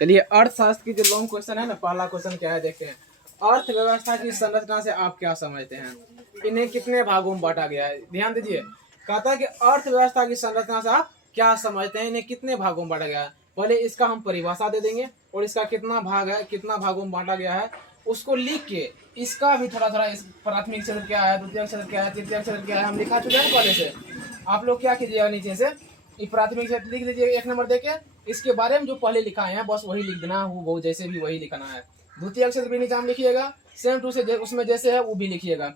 चलिए अर्थशास्त्र की जो लॉन्ग क्वेश्चन है ना, पहला क्वेश्चन क्या है देखते हैं। अर्थव्यवस्था की संरचना से आप क्या समझते हैं? इन्हें कितने भागों में बांटा गया है? ध्यान दीजिए, कहता है कि अर्थव्यवस्था की संरचना से आप क्या समझते हैं, इन्हें कितने भागों में बांटा गया है। पहले इसका हम परिभाषा दे देंगे और इसका कितना भाग है, कितना भागों में बांटा गया है, उसको लिख के इसका भी थोड़ा थोड़ा इस प्राथमिक क्षेत्र क्या है, द्वितीय क्षेत्र क्या है, तृतीय क्षेत्र क्या है, हम लिखा चुके हैं पहले से। आप लोग क्या कीजिएगा, नीचे से ये प्राथमिक क्षेत्र लिख लीजिए 1 नंबर देके, इसके बारे में जो पहले लिखा है बस वही लिख देना, वो जैसे भी वही लिखना है। द्वितीय क्षेत्र भी नीचे हम लिखिएगा, सेम टू से उसमें जैसे है वो भी लिखिएगा।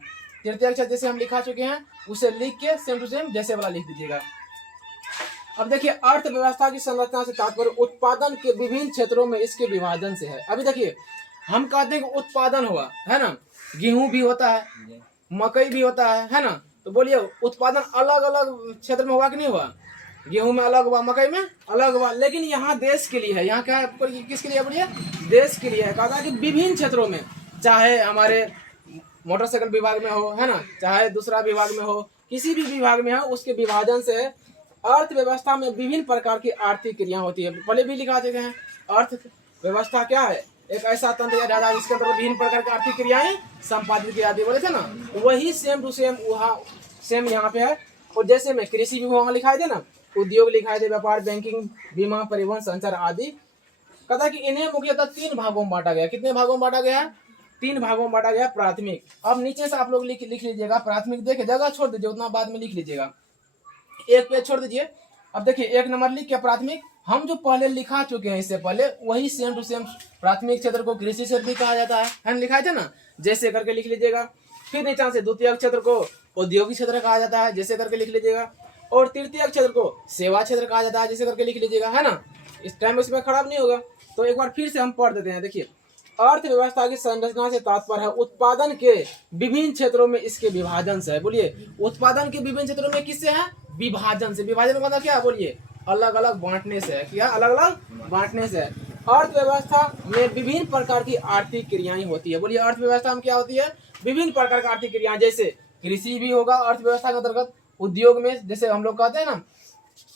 तृतीय क्षेत्र जैसे हम लिखा चुके हैं उसे लिख के सेम टू सेम जैसे वाला लिख दीजिएगा। अब देखिए, अर्थव्यवस्था की संरचना से तात्पर्य उत्पादन के विभिन्न क्षेत्रों में इसके विभाजन से है। अभी देखिए, हम कहते हैं कि उत्पादन हुआ है ना, गेहूं भी होता है, मकई भी होता है ना, तो बोलिए उत्पादन अलग अलग क्षेत्र में हुआ कि नहीं हुआ? गेहूं में अलग हुआ, मकई में अलग हुआ, लेकिन यहाँ देश के लिए है। यहाँ क्या है, किसके लिए बोलिए? देश के लिए है। कहा था कि विभिन्न क्षेत्रों में, चाहे हमारे मोटरसाइकिल विभाग में हो, है ना, चाहे दूसरा विभाग में हो, किसी भी विभाग में हो, उसके विभाजन से अर्थव्यवस्था में विभिन्न प्रकार की आर्थिक क्रिया होती है। पहले भी लिखा चुके हैं, अर्थव्यवस्था क्या है? एक ऐसा तंत्र या ढांचा जिसके अंदर विभिन्न प्रकार की आर्थिक क्रियाएं संपादित की जाती है, बोले थे ना, वही सेम टू सेम वहाँ सेम यहाँ पे है। और जैसे में कृषि भी वहाँ लिखाए थे ना, उद्योग लिखाए थे, व्यापार, बैंकिंग, बीमा, परिवहन, संचार आदि। कहता कि इन्हें मुख्यतः 3 भागों में बांटा गया। कितने भागों में बांटा गया है? 3 भागों में बांटा गया। प्राथमिक, अब नीचे से आप लोग लिख लीजिएगा प्राथमिक, देखे जगह छोड़ दीजिए, उतना बाद में लिख लीजिएगा, एक पेज छोड़ दीजिए। अब देखिए 1 नंबर लिख के प्राथमिक, हम जो पहले लिखा चुके हैं इससे पहले वही सेम टू सेम प्राथमिक क्षेत्र को कृषि क्षेत्र भी कहा जाता है लिखाए थे ना, जैसे करके लिख लीजिएगा। फिर नीचे से द्वितीय क्षेत्र को औद्योगिक क्षेत्र कहा जाता है, जैसे करके लिख लीजिएगा। और तृतीय क्षेत्र को सेवा क्षेत्र कहा जाता है, जैसे करके लिख लीजिएगा, है ना। इस टाइम इसमें खराब नहीं होगा। तो एक बार फिर से हम पढ़ देते हैं। देखिए, अर्थव्यवस्था की संरचना से तात्पर्य है उत्पादन के विभिन्न क्षेत्रों में इसके विभाजन से है। बोलिए, उत्पादन के विभिन्न क्षेत्रों में किससे है? विभाजन से। विभाजन का मतलब क्या है? बोलिए, अलग अलग बांटने से है। क्या? अलग अलग बांटने से है। अर्थव्यवस्था में विभिन्न प्रकार की आर्थिक क्रियाएं होती है। बोलिए, अर्थव्यवस्था में क्या होती है? विभिन्न प्रकार की आर्थिक क्रियाएं, जैसे कृषि भी होगा अर्थव्यवस्था के अंतर्गत, उद्योग में जैसे हम लोग कहते हैं ना,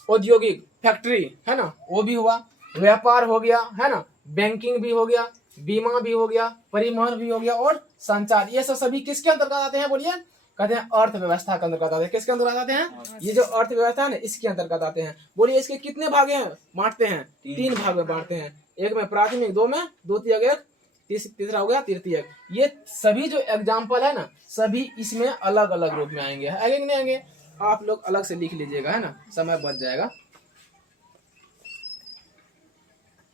औद्योगिक फैक्ट्री, है ना, वो भी हुआ, व्यापार हो गया, है ना, बैंकिंग भी हो गया, बीमा भी हो गया, परिवहन भी हो गया, और संचार। ये सब सभी किसके अंतर्गत आते हैं? बोलिए, कहते हैं अर्थव्यवस्था के अंतर्गत आते हैं। किसके अंतर्गत आते हैं? ये जो अर्थव्यवस्था है ना, इसके अंतर्गत आते हैं। बोलिए, इसके कितने भाग हैं? बांटते हैं 3 भाग में बांटते हैं। एक में प्राथमिक, 2 में द्वितीय, एक तीसरा हो गया तृतीय। ये सभी जो एग्जाम्पल है ना, सभी इसमें अलग अलग रूप में आएंगे। आएंगे कि नहीं आएंगे? आप लोग अलग से लिख लीजिएगा, है ना, समय बच जाएगा।